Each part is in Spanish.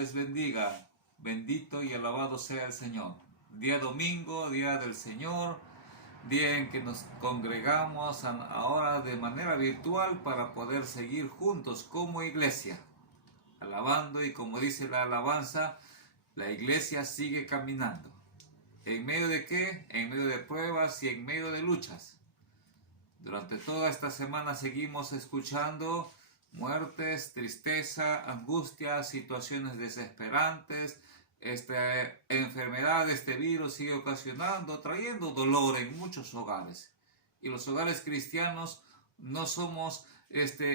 les bendiga. Bendito y alabado sea el Señor. Día domingo, día del Señor, día en que nos congregamos ahora de manera virtual para poder seguir juntos como iglesia, alabando, y como dice la alabanza, la iglesia sigue caminando. ¿En medio de qué? En medio de pruebas y en medio de luchas. Durante toda esta semana seguimos escuchando muertes, tristeza, angustia, situaciones desesperantes. Esta enfermedad, este virus sigue ocasionando, trayendo dolor en muchos hogares. Y los hogares cristianos no somos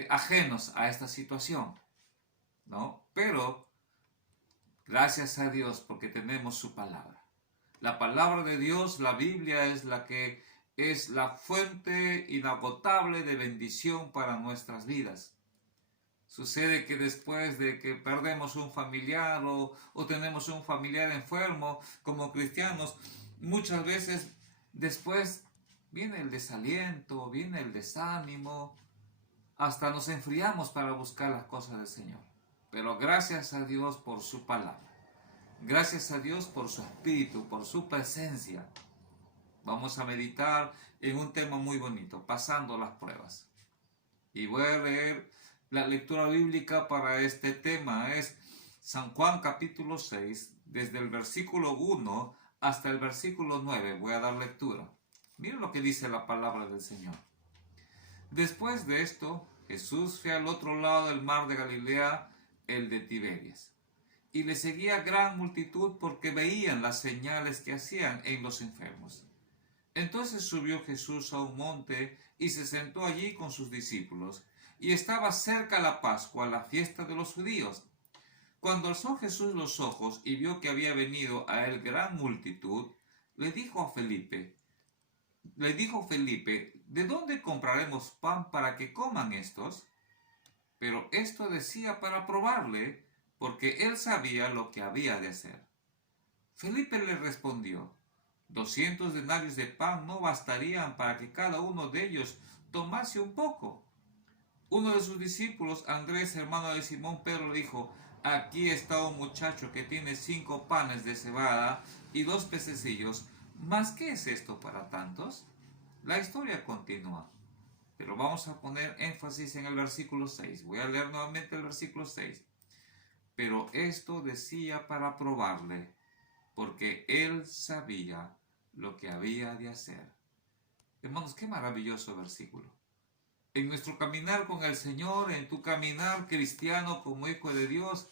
ajenos a esta situación, ¿no? Pero gracias a Dios porque tenemos su palabra. La palabra de Dios, la Biblia, es la que es la fuente inagotable de bendición para nuestras vidas. Sucede que después de que perdemos un familiar o tenemos un familiar enfermo, como cristianos, muchas veces después viene el desaliento, viene el desánimo, hasta nos enfriamos para buscar las cosas del Señor. Pero gracias a Dios por su palabra. Gracias a Dios por su espíritu, por su presencia. Vamos a meditar en un tema muy bonito, pasando las pruebas. Y voy a leer la lectura bíblica para este tema. Es San Juan capítulo 6, desde el versículo 1 hasta el versículo 9. Voy a dar lectura. Miren lo que dice la palabra del Señor. Después de esto, Jesús fue al otro lado del mar de Galilea, el de Tiberias. Y le seguía gran multitud porque veían las señales que hacían en los enfermos. Entonces subió Jesús a un monte y se sentó allí con sus discípulos. Y estaba cerca la Pascua, la fiesta de los judíos. Cuando alzó Jesús los ojos y vio que había venido a él gran multitud, le dijo Felipe, ¿de dónde compraremos pan para que coman estos? Pero esto decía para probarle, porque él sabía lo que había de hacer. Felipe le respondió, 200 denarios de pan no bastarían para que cada uno de ellos tomase un poco. Uno de sus discípulos, Andrés, hermano de Simón Pedro, dijo, aquí está un muchacho que tiene 5 panes de cebada y 2 pececillos. ¿Mas qué es esto para tantos? La historia continúa, pero vamos a poner énfasis en el versículo 6. Voy a leer nuevamente el versículo 6. Pero esto decía para probarle, porque él sabía lo que había de hacer. Hermanos, qué maravilloso versículo. En nuestro caminar con el Señor, en tu caminar cristiano como hijo de Dios,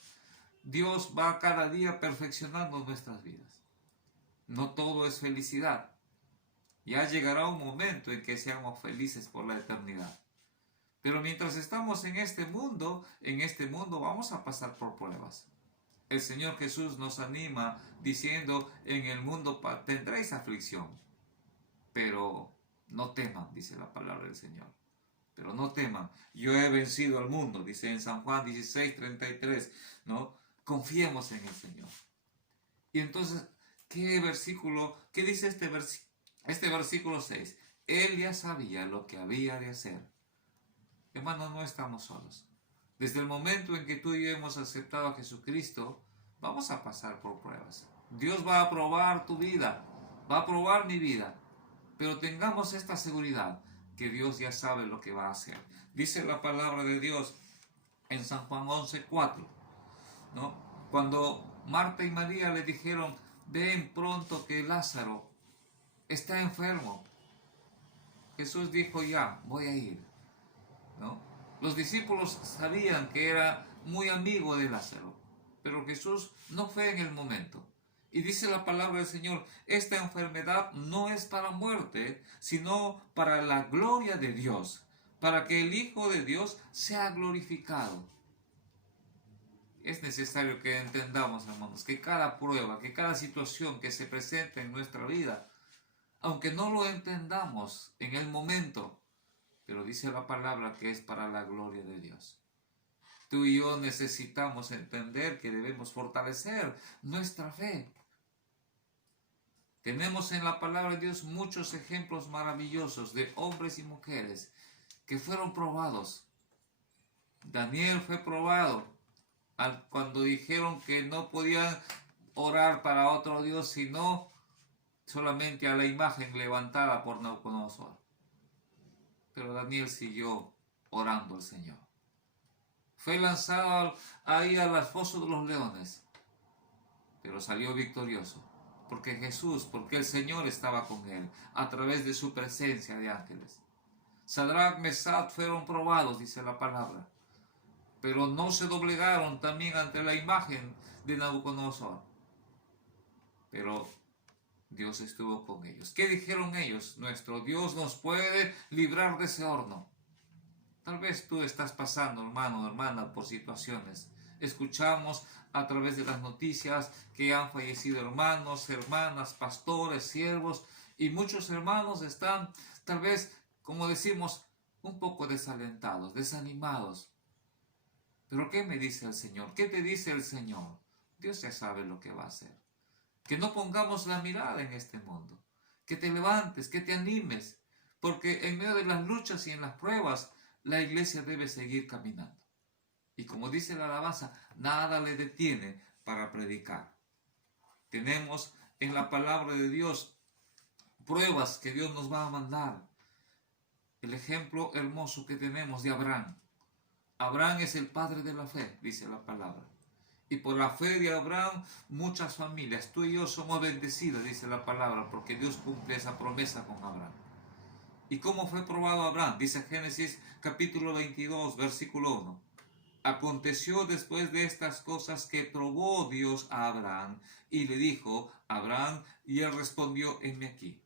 Dios va cada día perfeccionando nuestras vidas. No todo es felicidad. Ya llegará un momento en que seamos felices por la eternidad. Pero mientras estamos en este mundo vamos a pasar por pruebas. El Señor Jesús nos anima diciendo, en el mundo tendréis aflicción, pero no teman, dice la palabra del Señor. Pero no teman, yo he vencido al mundo, dice en San Juan 16:33, ¿no? Confiemos en el Señor. Y entonces, ¿qué dice este versículo 6? Él ya sabía lo que había de hacer. Hermanos, no estamos solos. Desde el momento en que tú y yo hemos aceptado a Jesucristo, vamos a pasar por pruebas. Dios va a probar tu vida, va a probar mi vida, pero tengamos esta seguridad que Dios ya sabe lo que va a hacer. Dice la palabra de Dios en San Juan 11:4, ¿no? Cuando Marta y María le dijeron, ven pronto que Lázaro está enfermo, Jesús dijo, ya, voy a ir, ¿no? Los discípulos sabían que era muy amigo de Lázaro, pero Jesús no fue en el momento. Y dice la palabra del Señor, esta enfermedad no es para muerte, sino para la gloria de Dios, para que el Hijo de Dios sea glorificado. Es necesario que entendamos, hermanos, que cada prueba, que cada situación que se presenta en nuestra vida, aunque no lo entendamos en el momento, pero dice la palabra que es para la gloria de Dios. Tú y yo necesitamos entender que debemos fortalecer nuestra fe. Tenemos en la palabra de Dios muchos ejemplos maravillosos de hombres y mujeres que fueron probados. Daniel fue probado, cuando dijeron que no podían orar para otro Dios, sino solamente a la imagen levantada por Nabucodonosor. Pero Daniel siguió orando al Señor. Fue lanzado ahí a las fosas de los leones, pero salió victorioso, porque el Señor estaba con él, a través de su presencia de ángeles. Sadrach, Mesach fueron probados, dice la palabra, pero no se doblegaron también ante la imagen de Nabucodonosor. Pero Dios estuvo con ellos. ¿Qué dijeron ellos? Nuestro Dios nos puede librar de ese horno. Tal vez tú estás pasando, hermano o hermana, por situaciones. Escuchamos a través de las noticias que han fallecido hermanos, hermanas, pastores, siervos, y muchos hermanos están, tal vez, como decimos, un poco desalentados, desanimados. Pero ¿qué me dice el Señor? ¿Qué te dice el Señor? Dios ya sabe lo que va a hacer. Que no pongamos la mirada en este mundo. Que te levantes, que te animes. Porque en medio de las luchas y en las pruebas, la iglesia debe seguir caminando. Y como dice la alabanza, nada le detiene para predicar. Tenemos en la palabra de Dios pruebas que Dios nos va a mandar. El ejemplo hermoso que tenemos de Abraham. Abraham es el padre de la fe, dice la palabra. Y por la fe de Abraham, muchas familias, tú y yo somos bendecidas, dice la palabra, porque Dios cumple esa promesa con Abraham. ¿Y cómo fue probado Abraham? Dice Génesis capítulo 22, versículo 1. Aconteció después de estas cosas que probó Dios a Abraham y le dijo, Abraham, y él respondió, heme aquí.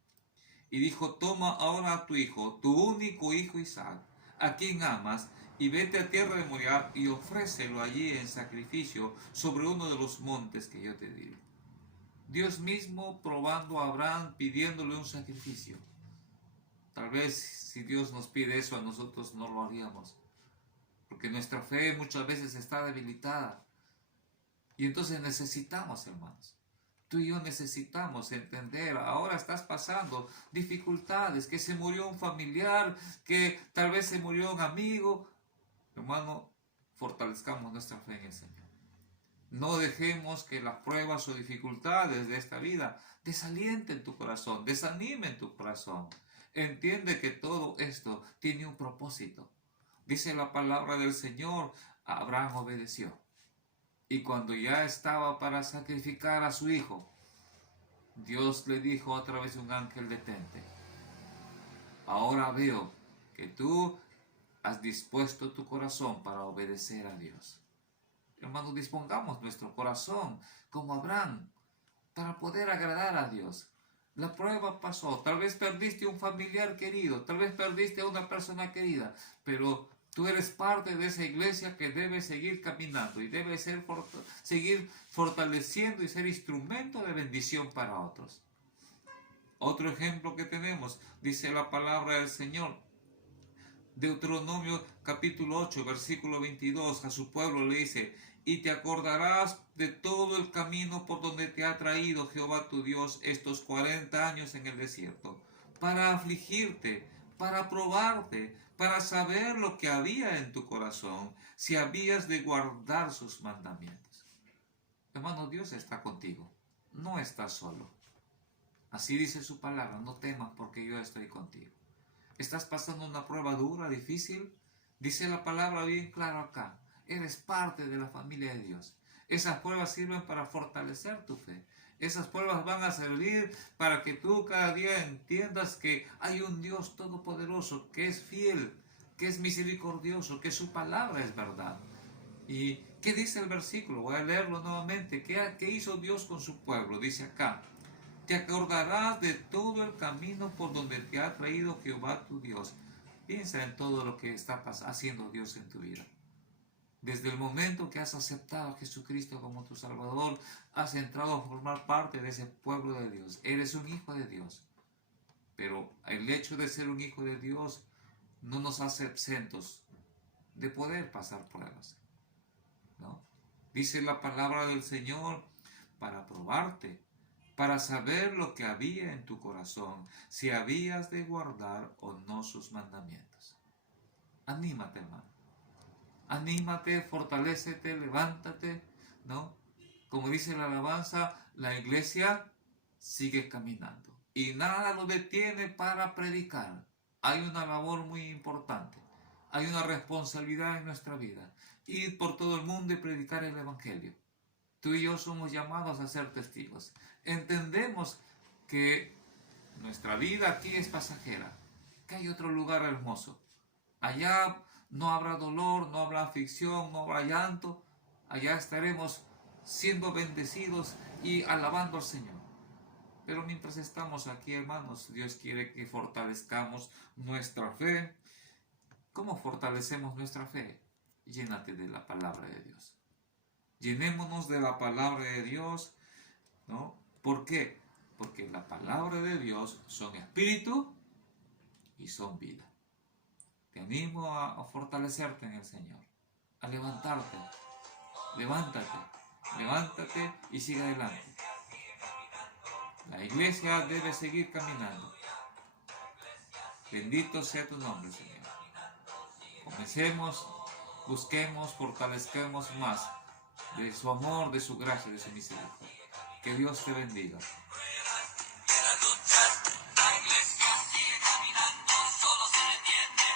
Y dijo, toma ahora a tu hijo, tu único hijo Isaac, a quien amas, y vete a tierra de Moriah y ofrécelo allí en sacrificio sobre uno de los montes que yo te diré. Dios mismo probando a Abraham, pidiéndole un sacrificio. Tal vez si Dios nos pide eso a nosotros no lo haríamos, porque nuestra fe muchas veces está debilitada. Y entonces necesitamos, hermanos, tú y yo necesitamos entender, ahora estás pasando dificultades, que se murió un familiar, que tal vez se murió un amigo. Hermano, fortalezcamos nuestra fe en el Señor. No dejemos que las pruebas o dificultades de esta vida desalienten tu corazón, desanimen tu corazón. Entiende que todo esto tiene un propósito. Dice la palabra del Señor, Abraham obedeció. Y cuando ya estaba para sacrificar a su hijo, Dios le dijo a través de un ángel, detente. Ahora veo que tú has dispuesto tu corazón para obedecer a Dios. Hermanos, dispongamos nuestro corazón como Abraham para poder agradar a Dios. La prueba pasó, tal vez perdiste un familiar querido, tal vez perdiste a una persona querida, pero tú eres parte de esa iglesia que debe seguir caminando y debe seguir fortaleciendo y ser instrumento de bendición para otros. Otro ejemplo que tenemos, dice la palabra del Señor, Deuteronomio capítulo 8, versículo 22, a su pueblo le dice, y te acordarás de todo el camino por donde te ha traído Jehová tu Dios estos 40 años en el desierto, para afligirte, para probarte, para saber lo que había en tu corazón, si habías de guardar sus mandamientos. Hermano, Dios está contigo, no estás solo. Así dice su palabra, no temas porque yo estoy contigo. ¿Estás pasando una prueba dura, difícil? Dice la palabra bien claro acá. Eres parte de la familia de Dios. Esas pruebas sirven para fortalecer tu fe. Esas pruebas van a servir para que tú cada día entiendas que hay un Dios todopoderoso, que es fiel, que es misericordioso, que su palabra es verdad. ¿Y qué dice el versículo? Voy a leerlo nuevamente. ¿Qué hizo Dios con su pueblo? Dice acá. Te acordarás de todo el camino por donde te ha traído Jehová tu Dios. Piensa en todo lo que está haciendo Dios en tu vida. Desde el momento que has aceptado a Jesucristo como tu Salvador, has entrado a formar parte de ese pueblo de Dios. Eres un hijo de Dios. Pero el hecho de ser un hijo de Dios no nos hace exentos de poder pasar pruebas, ¿no? Dice la palabra del Señor para probarte, para saber lo que había en tu corazón, si habías de guardar o no sus mandamientos. Anímate, hermano. Anímate, fortalécete, levántate, ¿no? Como dice la alabanza, la iglesia sigue caminando y nada lo detiene para predicar. Hay una labor muy importante, hay una responsabilidad en nuestra vida, ir por todo el mundo y predicar el evangelio. Tú y yo somos llamados a ser testigos. Entendemos que nuestra vida aquí es pasajera, que hay otro lugar hermoso. Allá no habrá dolor, no habrá aflicción, no habrá llanto. Allá estaremos siendo bendecidos y alabando al Señor. Pero mientras estamos aquí, hermanos, Dios quiere que fortalezcamos nuestra fe. ¿Cómo fortalecemos nuestra fe? Llénate de la palabra de Dios. Llenémonos de la palabra de Dios, ¿no? ¿Por qué? Porque la palabra de Dios son espíritu y son vida. Te animo a fortalecerte en el Señor, a levantarte. Levántate, levántate y sigue adelante. La iglesia debe seguir caminando. Bendito sea tu nombre, Señor. Comencemos, busquemos, fortalezcamos más de su amor, de su gracia, de su misericordia. Que Dios te bendiga.